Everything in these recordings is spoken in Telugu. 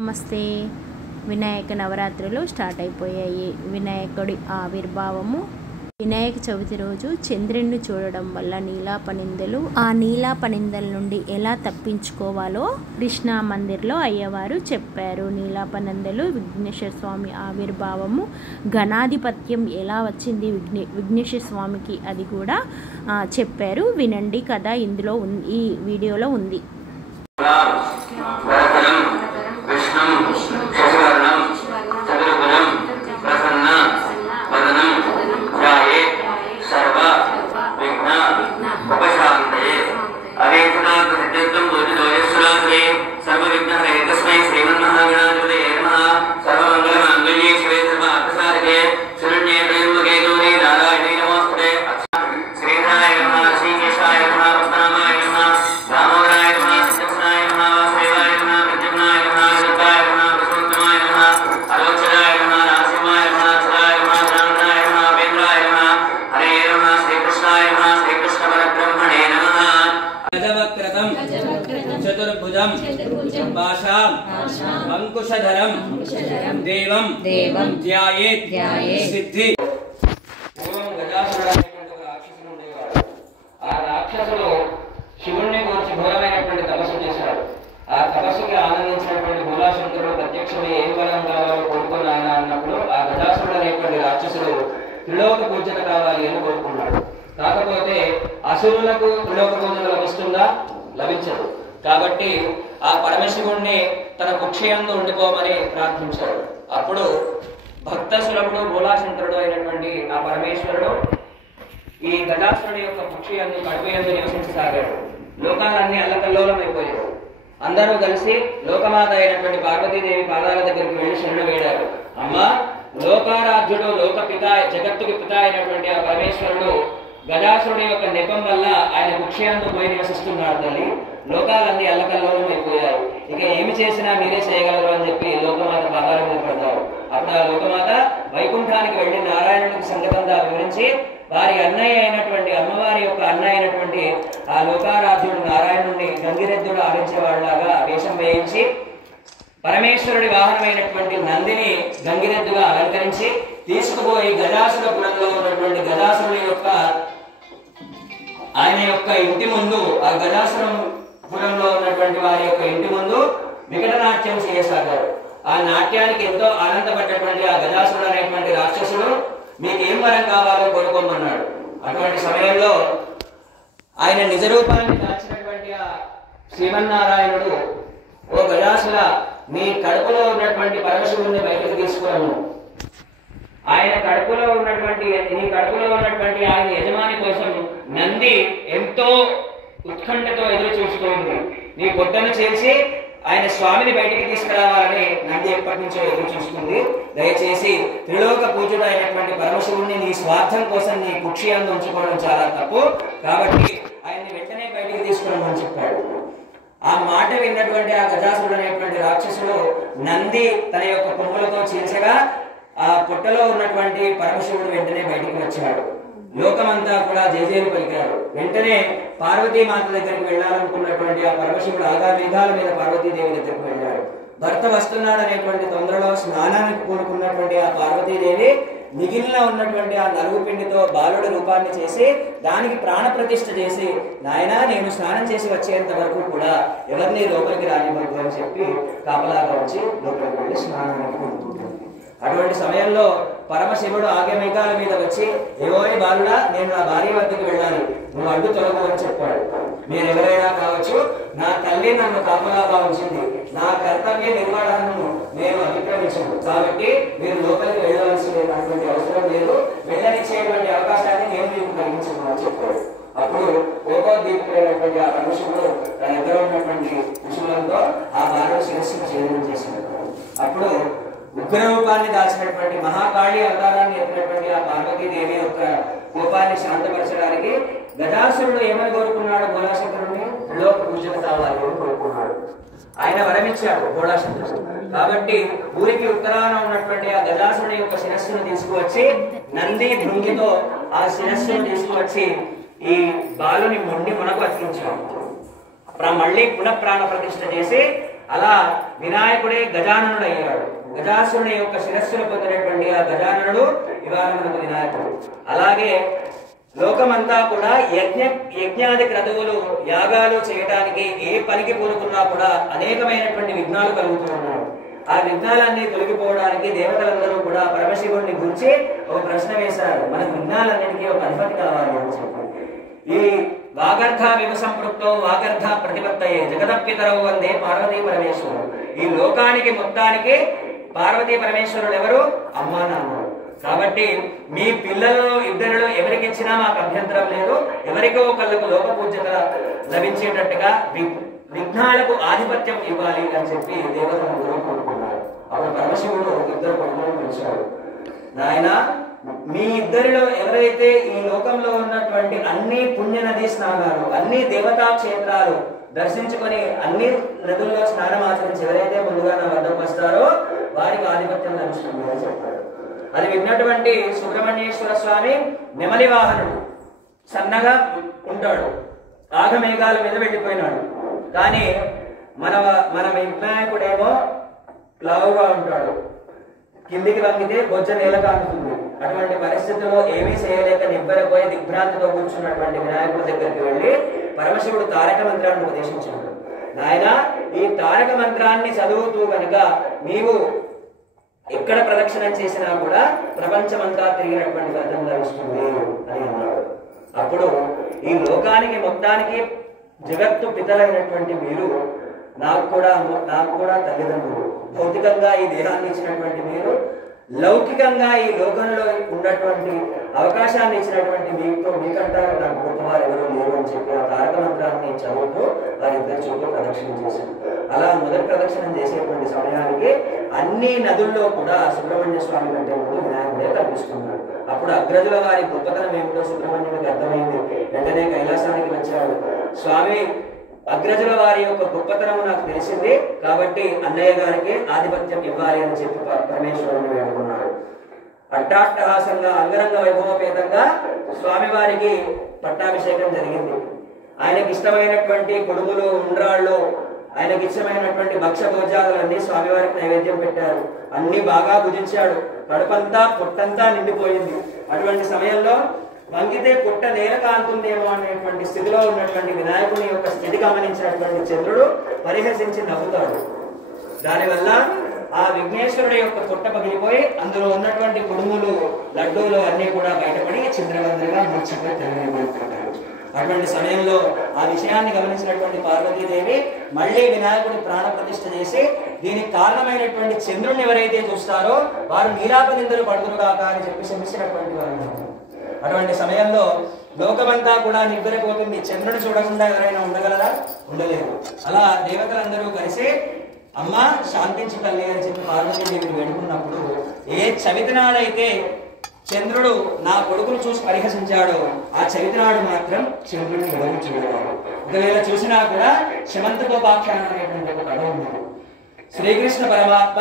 నమస్తే. వినాయక నవరాత్రులు స్టార్ట్ అయిపోయాయి. వినాయకుడి ఆవిర్భావము వినాయక చవితి రోజు చంద్రుడిని చూడడం వల్ల నీలాపనిందలు, ఆ నీలాపనిందల నుండి ఎలా తప్పించుకోవాలో కృష్ణా మందిర్లో అయ్యవారు చెప్పారు. నీలాపనిందలు, విఘ్నేశ్వర స్వామి ఆవిర్భావము, గణాధిపత్యం ఎలా వచ్చింది విఘ్నేశ్వర స్వామికి అది కూడా చెప్పారు. వినండి కథ ఇందులో ఈ వీడియోలో ఉంది. చతుర్భుజం పాశాం అంకుశధరం దేవం ధ్యాయేత్ సిద్ధి. పూర్వం గజాసురుడు అనేటువంటి ఒక రాక్షసుడు ఉండేవాడు. ఆ రాక్షసుడు శివుణ్ణి గురించి ఘోరమైనటువంటి తపస్సు చేశాడు. ఆ తపస్సుకి ఆనందించినటువంటి భోలాశంకరుడు ప్రత్యక్షమై ఏం బలం కావాలో కోరుకొని ఆయన అన్నప్పుడు ఆ గజాసురుడు అనేటువంటి రాక్షసుడు త్రిలోక పూజన కావాలి అని కోరుకున్నాడు. కాకపోతే అసురులకు త్రిలోక పూజన లభిస్తుందా? లభించదు. కాబట్టి ఆ పరమశివుణ్ణి తన కుక్షయందు ఉండిపోమని ప్రార్థించాడు. అప్పుడు భక్త సులభుడు భోలాశంకరుడు అయినటువంటి ఆ పరమేశ్వరుడు ఈ గజాసురుడి యొక్క కుక్షయందు కడుపుయందు నివసించసాగాడు. లోకాలన్నీ అల్లకల్లోలమైపోయారు. అందరూ కలిసి లోకమాత అయినటువంటి పార్వతీదేవి పాదాల దగ్గరికి వెళ్లి శరణు వేడారు. అమ్మా, లోకారాధ్యుడు లోకపిత జగత్తుకి పిత అయినటువంటి ఆ పరమేశ్వరుడు గజాసురుడి యొక్క నెపం వల్ల ఆయన కుక్షయందు పోయి నివసిస్తున్నాడు తల్లి. లోకాలన్నీ అల్లకల్లోలం అయిపోయారు. ఇక ఏమి చేసినా మీరే చేయగలరు అని చెప్పి లోకమాత పాదాల మీద పడ్డారు. అప్పుడు ఆ లోకమాత వైకుంఠానికి వెళ్లి నారాయణుడికి సంగతంగా వివరించి వారి అన్నయ్య అయినటువంటి అమ్మవారి యొక్క అన్నయ్య అయినటువంటి ఆ లోకారాధ్యుడు నారాయణుడిని గంగిరెద్దుడు ఆడించేవాడిలాగా వేషం వేయించి పరమేశ్వరుడి వాహనమైనటువంటి నందిని గంగిరెద్దుగా అలంకరించి తీసుకుపోయి గజాసురపురంలో ఉన్నటువంటి గజాసురుడి యొక్క ఆయన యొక్క ఇంటి ముందు, ఆ గజాసురపురంలో ఉన్నటువంటి వారి యొక్క ఇంటి ముందు వికట నాట్యం చేయసాగారు. ఆ నాట్యానికి ఎంతో ఆనందపడ్డటువంటి ఆ గజాసురుడు అనేటువంటి రాక్షసుడు మీకు ఏం వరం కావాలో కోరుకోమన్నాడు. అటువంటి సమయంలో ఆయన నిజరూపాన్ని దాచినటువంటి ఆ శ్రీమన్నారాయణుడు, ఓ గజాసుర, నీ కడుపులో ఉన్నటువంటి పరమశివుడిని బయటకు తీసుకురాను. ఆయన కడుపులో ఉన్నటువంటి ఆయన యజమాని కోసం నంది ఎంతో ఉత్కంఠతో ఎదురు చూస్తోంది. నీ పొట్టను చేసి ఆయన స్వామిని బయటికి తీసుకురావాలని నంది ఎప్పటి నుంచో ఎదురు చూస్తుంది. దయచేసి త్రిలోక పూజుడు అయినటువంటి పరమశివుడిని నీ స్వార్థం కోసం నీ కుక్షియందు ఉంచుకోవడం చాలా తప్పు. కాబట్టి ఆయన్ని వెంటనే బయటికి తీసుకురామని చెప్పాడు. ఆ మాట విన్నటువంటి ఆ గజాసురుడు అనేటువంటి రాక్షసుడు నంది తన యొక్క కొమ్ములతో చీల్చగా ఆ పుట్టలో ఉన్నటువంటి పరమశివుడు వెంటనే బయటికి వచ్చాడు. లోకమంతా కూడా జయజయలు పలికారు. వెంటనే పార్వతీమాత దగ్గరికి వెళ్ళాలనుకున్నటువంటి ఆ పరమశివుడు ఆగామేఘాల మీద పార్వతీదేవి దగ్గరికి వెళ్ళాడు. భర్త వస్తున్నాడు అనేటువంటి తొందరలో స్నానానికి కూడుకున్నటువంటి ఆ పార్వతీదేవి మిగిలిన ఉన్నటువంటి ఆ నలుగు పిండితో బాలుడి రూపాన్ని చేసి దానికి ప్రాణ ప్రతిష్ఠ చేసి, నాయనా, నేను స్నానం చేసి వచ్చేంత వరకు కూడా ఎవరిని లోపలికి రానివ్వద్దు అని చెప్పి కాపలాగా వచ్చి లోపలికి వెళ్ళి స్నానానికి కూడుకుంటుంది. అటువంటి సమయంలో పరమశివుడు ఆగమేఘాల మీద వచ్చి, ఏవోని బాలుడా, నేను నా భార్య వద్దకు వెళ్ళాలి, నువ్వు అడ్డు తొలగు అని చెప్పాడు. మీరు ఎవరైనా కావచ్చు, నా తల్లి నన్ను కాపలాగా ఉంచింది, నా కర్తవ్య నిర్వహణను నేను అతిక్రమించను, కాబట్టి మీరు లోపలికి వెళ్ళవలసినటువంటి అవసరం లేదు, వెళ్ళనిచ్చేటువంటి అవకాశాన్ని నేను మీకు కలిగించను అని చెప్పాడు. అప్పుడు కోపోద్దీపుడైనటువంటి ఆ పరమశివుడు తన దగ్గర ఉన్నటువంటి పుష్పంతో ఆ బాలుడు శిరస్సును ఛేదనం చేశాడు. అప్పుడు ఉగ్రరూపాన్ని దాచినటువంటి మహాకాళి అవతారాన్ని ఎత్తినటువంటి ఆ పార్వతీదేవి యొక్క కోపాన్ని శాంతపరచడానికి గజాసురుడు ఏమని కోరుకున్నాడు? భోలాశంకరుడిని త్రిలోక పూజన కావాలి అని కోరుకున్నాడు. ఆయన వరమిచ్చాడు భోలాశంకరుడు. కాబట్టి ఊరికి ఉత్తరాన ఉన్నటువంటి ఆ గజాసురుడి యొక్క శిరస్సును తీసుకువచ్చి నంది భృంగితో ఆ శిరస్సును తీసుకువచ్చి ఈ బాలుని మొండి మునకు అతికించాడు. మళ్ళీ పునః ప్రాణ ప్రతిష్ఠ చేసి అలా వినాయకుడే గజాననుడు అయ్యాడు. గజాసురుని యొక్క శిరస్సును పొందినటువంటి ఆ గజాననుడు ఇవాళ మనకు వినాయకుడు. అలాగే లోకమంతా కూడా యజ్ఞాది క్రతువులు యాగాలు చేయడానికి ఏ పనికి పూనుకున్నా కూడా అనేకమైనటువంటి విఘ్నాలు కలుగుతూ ఉన్నాయి. ఆ విఘ్నాలన్నీ తొలగిపోవడానికి దేవతలందరూ కూడా పరమశివుడిని గురించి ఒక ప్రశ్న వేశారు. మన విఘ్నాలన్నిటికీ ఒక అధిపతి కావాలి అని చెప్పి. ఈ వాగర్ధ వివ సంపృక్తో వాగర్ధ ప్రతిపత్తయే జగదప్పితరవు వందే పార్వతీ పరమేశ్వరుడు. ఈ లోకానికి మొత్తానికి పార్వతీ పరమేశ్వరుడు ఎవరు? అమ్మా నాన్న. కాబట్టి మీ పిల్లలలో ఇద్దరిలో ఎవరికి ఇచ్చినా మాకు అభ్యంతరం లేదు. ఎవరికో ఒకళ్ళకు లోక పూజ్యత లభించేటట్టుగా విఘ్నాలకు ఆధిపత్యం ఇవ్వాలి అని చెప్పి దేవతలందరూ కోరుకున్నారు. అప్పుడు పరమశివుడు ఇద్దరు కొడుకులను పిలిచాడు. నాయన, మీ ఇద్దరిలో ఎవరైతే ఈ లోకంలో ఉన్నటువంటి అన్ని పుణ్య నదీ స్నానాలు, అన్ని దేవతా క్షేత్రాలు దర్శించుకొని అన్ని నదుల్లో స్నానం ఆచరించి ఎవరైతే ముందుగా నా వద్దకు వస్తారో వారికి ఆధిపత్యం లభిస్తుంది అని చెప్పారు. అది విన్నటువంటి సుబ్రహ్మణ్యేశ్వర స్వామి నెమలి వాహనుడు, సన్నగా ఉంటాడు, ఆగమేఘాల మీద వెళ్ళిపోయినాడు. కానీ మన వినాయకుడేమో లావుగా ఉంటాడు, కిందికి వంగితే బొజ్జ నేల కానుతుంది. అటువంటి పరిస్థితుల్లో ఏమీ చేయలేక నిబ్బరపోయి దిగ్భ్రాంతితో కూర్చున్నటువంటి వినాయకుడి దగ్గరికి వెళ్ళి పరమశివుడు తారక మంత్రాన్ని ఉపదేశించాడు. నాయన, ఈ తారక మంత్రాన్ని చదువుతూ కనుక నీవు ఎక్కడ ప్రదక్షిణం చేసినా కూడా ప్రపంచమంతా తిరిగినటువంటి ఫలితం లభిస్తుంది అని అన్నాడు. అప్పుడు ఈ లోకానికి మొత్తానికి జగత్తు పితలైనటువంటి మీరు, నాకు కూడా తల్లిదండ్రులు, భౌతికంగా ఈ దేహాన్ని ఇచ్చినటువంటి మీరు, లౌకికంగా ఈ లోకంలో ఉన్నటువంటి అవకాశాన్ని ఇచ్చినటువంటి మీకంటా నాకు గొప్పవారు ఎవరు లేరు అని చెప్పి ఆ తారక మంత్రాన్ని చదువుతూ వారిద్దరు చుట్టూ ప్రదక్షిణం చేశారు. అలా మొదటి ప్రదక్షిణం చేసేటువంటి సమయానికి అన్ని నదుల్లో కూడా సుబ్రహ్మణ్య స్వామి కంటే ముందు వినాయకుడే కనిపిస్తున్నాడు. అప్పుడు అగ్రజుల వారి గొప్పతనం ఏమిటో సుబ్రహ్మణ్యుడికి అర్థమైంది. వెంటనే కైలాసానికి వచ్చాడు. స్వామి, అగ్రజుల వారి యొక్క గొప్పతనం నాకు తెలిసింది, కాబట్టి అన్నయ్య గారికి ఆధిపత్యం ఇవ్వాలి అని చెప్పి పరమేశ్వరుని వేడుకున్నాడు. అట్టాట్టహాసంగా అంగరంగ వైభవపేతంగా స్వామివారికి పట్టాభిషేకం జరిగింది. ఆయనకి ఇష్టమైనటువంటి కొడుములు, ఉండ్రాళ్ళు, ఆయనకి ఇష్టమైనటువంటి భక్ష భోజాలన్నీ స్వామివారికి నైవేద్యం పెట్టారు. అన్ని బాగా భుజించాడు. కడుపంతా పొట్టంతా నిండిపోయింది. అటువంటి సమయంలో వంగితే పుట్ట నేల కాంతుందేమో అనేటువంటి స్థితిలో ఉన్నటువంటి వినాయకుని యొక్క స్థితి గమనించినటువంటి చంద్రుడు పరిహసించి నవ్వుతాడు. దానివల్ల ఆ విఘ్నేశ్వరుడు యొక్క పుట్ట పగిలిపోయి అందులో ఉన్నటువంటి కుడుములు, లడ్డూలు అన్ని కూడా బయటపడి చంద్రవందరగా మూర్ఛపై తెలియబడుతుంటారు. అటువంటి సమయంలో ఆ విషయాన్ని గమనించినటువంటి పార్వతీదేవి మళ్ళీ వినాయకుడి ప్రాణ ప్రతిష్ఠ చేసి దీనికి కారణమైనటువంటి చంద్రుడిని ఎవరైతే చూస్తారో వారు నీలాపనిందలు పడుతురుగాక అని చెప్పి శమించినటువంటి వారు. అటువంటి సమయంలో లోకమంతా కూడా నిద్రపోతుంది. చంద్రుని చూడకుండా ఎవరైనా ఉండగలరా? ఉండలేరు. అలా దేవతలందరూ కలిసి అమ్మ శాంతించి తల్లి అని చెప్పి పార్వతీదేవిని వేడుకున్నప్పుడు ఏ చవితి నాడైతే చంద్రుడు నా కొడుకును చూసి పరిహసించాడో ఆ చవితి నాడు మాత్రం చంద్రుడిని ఎవరు చూడలేదు. ఒకవేళ చూసినా కూడా శమంతకోపాఖ్యానం అనేటువంటి ఒక కథ ఉంది. శ్రీకృష్ణ పరమాత్మ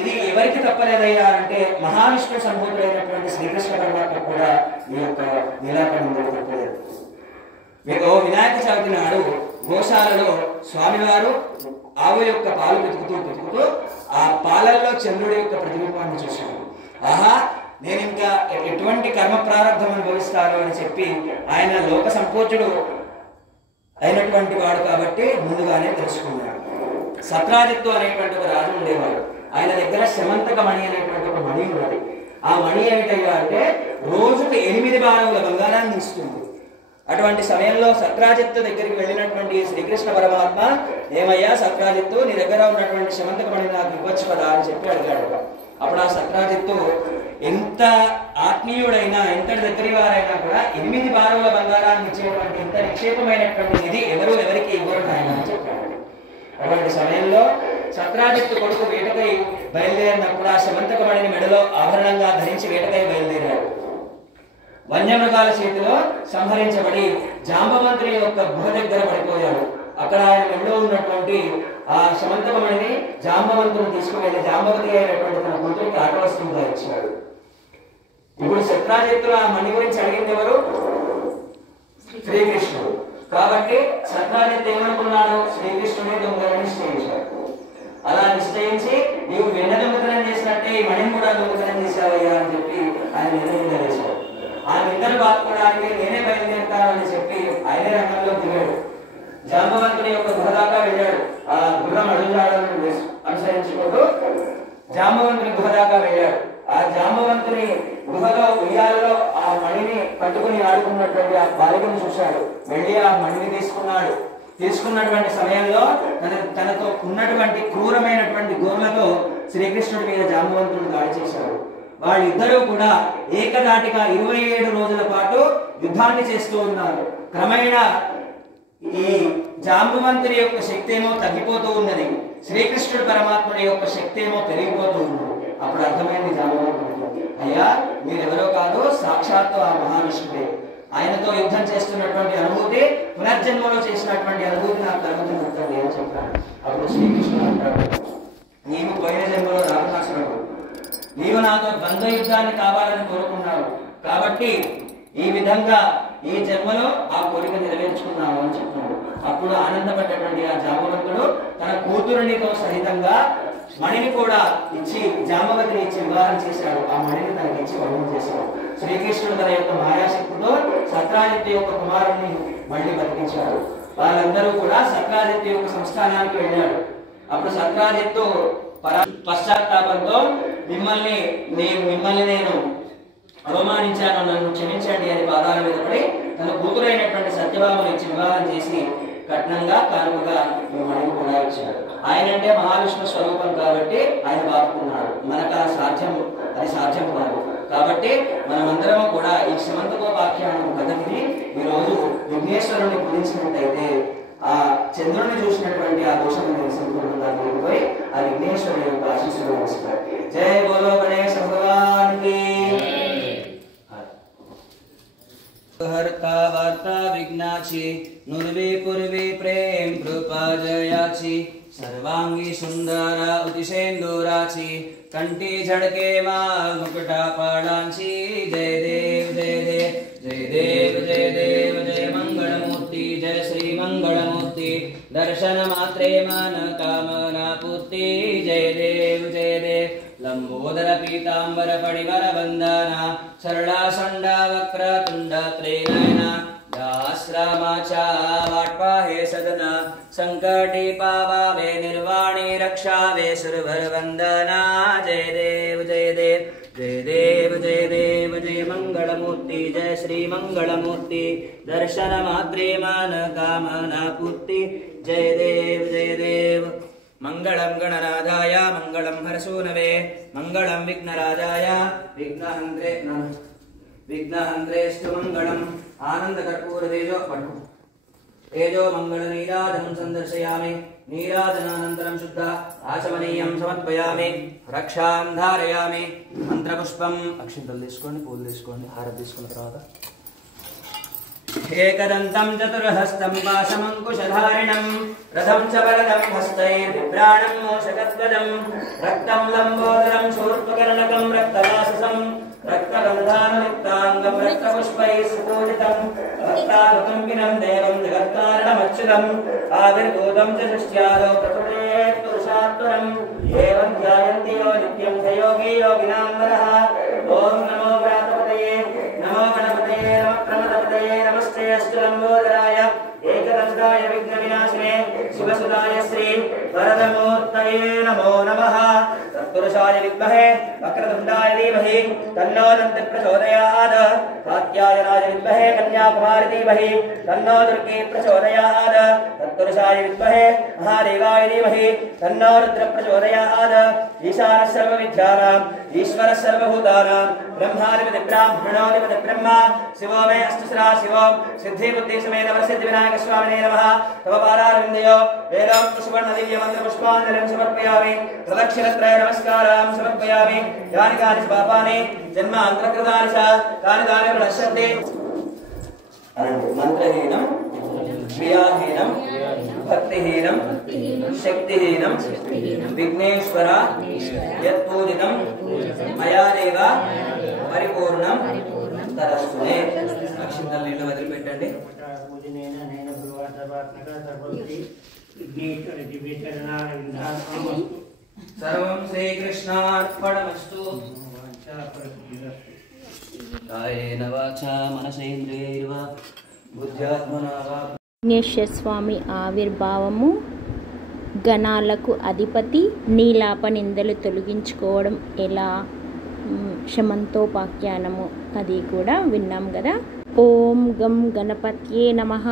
ఇది ఎవరికి తప్పలేదయ్యా అంటే మహావిష్ణు సంభూతుడైనటువంటి శ్రీకృష్ణ పరమాత్మ కూడా ఈ యొక్క నీలాపనిందలు తప్పలేదు. మీకు వినాయక చవితి నాడు గోశాలలో స్వామివారు ఆవు యొక్క పాలు వెతుకుతూ ఆ పాలల్లో చంద్రుడి యొక్క ప్రతిబింబాన్ని చూశాడు. ఆహా, నేను ఇంకా ఎటువంటి కర్మ ప్రారంభం అనుభవిస్తాను అని చెప్పి ఆయన లోక సంపూజ్యుడు అయినటువంటి వాడు కాబట్టి ముందుగానే తెలుసుకున్నాడు. సత్రాజిత్తు అనేటువంటి ఒక రాజు ఉండేవాడు. ఆయన దగ్గర శమంతక మణి అనేటువంటి ఒక మణి ఉన్నది. ఆ మణి ఏమిటయ్యా అంటే రోజుకు 8 భారముల బంగారాన్ని ఇస్తుంది. అటువంటి సమయంలో సత్రాజిత్తు దగ్గరికి వెళ్ళినటువంటి శ్రీకృష్ణ పరమాత్మ, ఏమయ్యా సత్రాజిత్తు, నీ దగ్గర ఉన్నటువంటి శమంతక మణి నాకు ఇవ్వచ్చు కదా అని చెప్పి అడిగాడు. అప్పుడు ఆ సత్రాజిత్తు ఎంత ఆత్మీయుడైనా ఎంతటి దగ్గర వారైనా కూడా 8 భారముల బంగారాన్ని ఇచ్చేటువంటి ఇంత నిక్షేపమైనటువంటి నిధి ఎవరికి ఇవ్వరు ఆయన అని చెప్పాడు. అటువంటి సమయంలో సత్రాజిత్తు కొడుకు వేటకై బయలుదేరినప్పుడు ఆ శమంతక మణిని మెడలో ఆభరణంగా ధరించి వేటకై బయలుదేరాడు. వన్యమృగాల చేతిలో సంహరించబడి జాంబవంతుని యొక్క గుహ దగ్గర పడిపోయాడు. అక్కడ ఆయన మెడలో ఉన్నటువంటి ఆ శమంతక మణిని జాంబవంతుని తీసుకువెళ్ళి జాంబవతి అయినటువంటి తన కూతురికి ఆటవస్తువుగా ఇచ్చాడు. ఇప్పుడు సత్రాజిత్తులు ఆ మణి గురించి అడిగింది ఎవరు? శ్రీకృష్ణుడు. కాబట్టి సత్రాజిత్తు ఏమనుకున్నాడు? శ్రీకృష్ణుడే దొంగలని నిశ్చయించాడు. అలా నిశ్చయించి నీవు వెన్న దొంగతనం చేసినట్టే ఈ మణిని కూడా దొంగతనం చేశావయ్యా అని చెప్పి ఆయన నింద వేశాడు. ఆ నిందను బాపుకోవడానికి నేనే బయలుదేరుతాను అని చెప్పి ఆయనే రంగంలో దిగాడు. జాంబవంతుని యొక్క గుహ దాకా వెళ్ళాడు. ఆ గుర్రం అడుగుజాడలను అనుసరించుకుంటూ జాంబవంతుని గుహ దాకా వెళ్ళాడు. ఆ జాంబవంతుని గుహలో ఉయ్యాలలో ఆ మణిని పట్టుకుని ఆడుకున్నటువంటి ఆ బాలికను చూశాడు. వెళ్ళి ఆ మణిని తీసుకున్నాడు. తీసుకున్నటువంటి సమయంలో తనతో ఉన్నటువంటి క్రూరమైనటువంటి గోర్లతో శ్రీకృష్ణుడి మీద జాంబవంతుడు దాడి చేశాడు. వాళ్ళిద్దరూ కూడా ఏకదాటిగా 27 రోజుల పాటు యుద్ధాన్ని చేస్తూ ఉన్నారు. క్రమేణా ఈ జాంబవంతుని యొక్క శక్తి ఏమో తగ్గిపోతూ ఉన్నది, శ్రీకృష్ణుడు పరమాత్ముడి యొక్క శక్తి ఏమో పెరిగిపోతూ ఉన్నది. అప్పుడు అర్థమైంది జాంబవంతుడికి, అయ్యా మీరెవరో కాదు, సాక్షాత్తు ఆ మహావిష్ణువే. ఆయనతో యుద్ధం చేస్తున్నటువంటి అనుభూతి, పునర్జన్మలో చేసినటువంటి అనుభూతి నాకు కలుగుతున్నట్టు అని చెప్పాను. అప్పుడు శ్రీకృష్ణుడు అంటాడు, నీవు పోయిన జన్మలో రావణాసురుడు, నీవు నాతో ద్వంద్వ యుద్ధాన్ని కావాలని కోరుకున్నావు కాబట్టి ఈ విధంగా ఈ జన్మలో ఆ కోరిక నెరవేర్చుకున్నావు అని చెప్తున్నాడు. అప్పుడు ఆనందపడ్డటువంటి ఆ జాంబవంతుడు తన కూతురునితో సహితంగా మణిని కూడా ఇచ్చి జాంబవతిని ఇచ్చి వివాహం చేశాడు. ఆ మణిని తనకి ఇచ్చి వరుణం చేశాడు. శ్రీకృష్ణుడు తన యొక్క మాయాశక్తితో సత్రాజిత్తు యొక్క కుమారుణ్ణి మళ్ళీ బతికించాడు. వాళ్ళందరూ కూడా సత్రాజిత్తు యొక్క సంస్థానానికి వెళ్ళాడు. అప్పుడు సత్రాజిత్తు పశ్చాత్తాపంతో మిమ్మల్ని నేను అవమానించాను, నన్ను క్షమించండి అని పాదాల మీద పడి తన కూతురైనటువంటి సత్యభామను ఇచ్చి వివాహం చేసి కట్నంగా కానుకగా మణిని కూడా ఇచ్చాడు. ఆయన అంటే మహావిష్ణు స్వరూపం కాబట్టి ఆయన బాపుకున్నాడు. మనకు అది సాధ్యం కాదు. కాబట్టి మనమందరము కూడా ఈ శ్రీమంతకోపాఖ్యానం కథని ఈరోజు విఘ్నేశ్వరుని పూజించినట్టయితే ఆ చంద్రుని చూసినటువంటి ఆ దోషం సంపూర్ణంగా పోయి ఆ విఘ్నేశ్వరుని యొక్క ఆశీస్సులు వస్తాయి. జయ బోలో గణేశ భగవానికి. हरता वार्ता विघ्नाची नुर्वे पूर्वे प्रेम कृपा जयाची सर्वांगी सुंदरा अतिशेंदुराची कंठी झडके माल मुकुटा पाडांची जय देव जय देव जय देव जय देव जय मंगलमूर्ति जय श्री मंगलमूर्ति दर्शन मात्रे मन कामना पूर्ति जय देव जय देव लंबोदर पीतांबर पडिवर वंदना सरला संडा वक्र तुंड त्रैनयना दाश्रमाचा वाट्पाहे सदना संकटी पावावे निर्वाणी रक्षावे सुरभर वंदना जय देव जय देव जय देव जय देव जय मंगलमूर्ति जय श्री मंगलमूर्ति दर्शन मात्रे मन कामना पूर्ति जय देव जय देव मंगलम गणराजाय मंगलम हरसूनवे मंगलम विघ्नराजाय विघ्नहंत्रेस्तु मंगलम आनंद कर्पूर तेजो पट्टु तेजो मंगल नीराजनं संदर्शयामि नीराजनानन्तरं शुद्ध आचमनीयं समर्पयामि रक्षां धारयामि मंत्रपुष्पं अक्षिंतलु తీసుకోండి పూలు తీసుకోండి హారతి తీసుకున్న తర్వాత एकदन्तं चतुर्हस्तं पाशमङ्कुशधारिणं रथं च वरदं हस्तैर्बिभ्राणं मोषकध्वजं रक्तं लम्बोदरं शूर्पकर्णकं रक्तवाससं रक्तगन्धानुयुक्ताङ्गं रक्तपुष्पैः सुपूजितं भक्तानुकम्पिनं देवं जगत्कारणमच्युतम् आविर्भूतं च सृष्ट्यादौ प्रथमे पुरुषात्परम् एवं ध्यायन्ति यो नित्यं स योगी योगिनां वरः ॐ नमो व्रातपतये नमो गणपतये नमः प्रमदपतये नमस्ते अस्तु लम्बोदराय एकदन्ताय विघ्नविनाशिने शिवसुताय श्री वरदमूर्तये नमो नमः तत्पुरुषाय विद्महे वक्रतुण्डाय धीमहि तन्नो दन्ति प्रचोदयात् कात्यायनाय विद्महे कन्याकुमारी धीमहि तन्नो दुर्गे प्रचोदयात् तत्पुरुषाय विद्महे महादेवाय धीमहि तन्नो रुद्र प्रचोदयात् ईशानः सर्वविद्यानाम् ईश्वरः सर्वभूतानां ब्रह्माधिपति ब्राह्मणोऽधिपति ब्रह्मा शिवो मे अष्टशिरा शिवो सिद्धिबुद्धिसमेत वरसिद्धिविनायक स्वामिने नमः तव पादारविन्दयो वेदोक्त सुवर्णदिव्यमन्त्रपुष्पाञ्जलिं समर्पयामि प्रदक्षिणत्रय नमस्कारां समर्पयामि यानि कानि पापानि जन्मान्तरकृतानि च तानि तानि प्रणश्यन्ति मंत्रहीनं क्रियाहीनं भक्तिहीनं शक्तिहीनं विघ्नेश्वर यत्पूजितं मया देव परिपूर्णं तदस्तु मे अक्षिंतल्नि वदिलिपेट्टंడి సర్వం శ్రీకృష్ణార్పణమస్తు. కాయేన వాచా మనసేంద్రియైర్వా బుద్ధ్యాత్మనా వా. విఘ్నేశ్వర స్వామి ఆవిర్భావము, గణాలకు అధిపతి, నీలాప నిందలు తొలగించుకోవడం ఎలా, శమంతోపాఖ్యానము అది కూడా విన్నాం కదా. ఓం గం గణపత్యే నమః.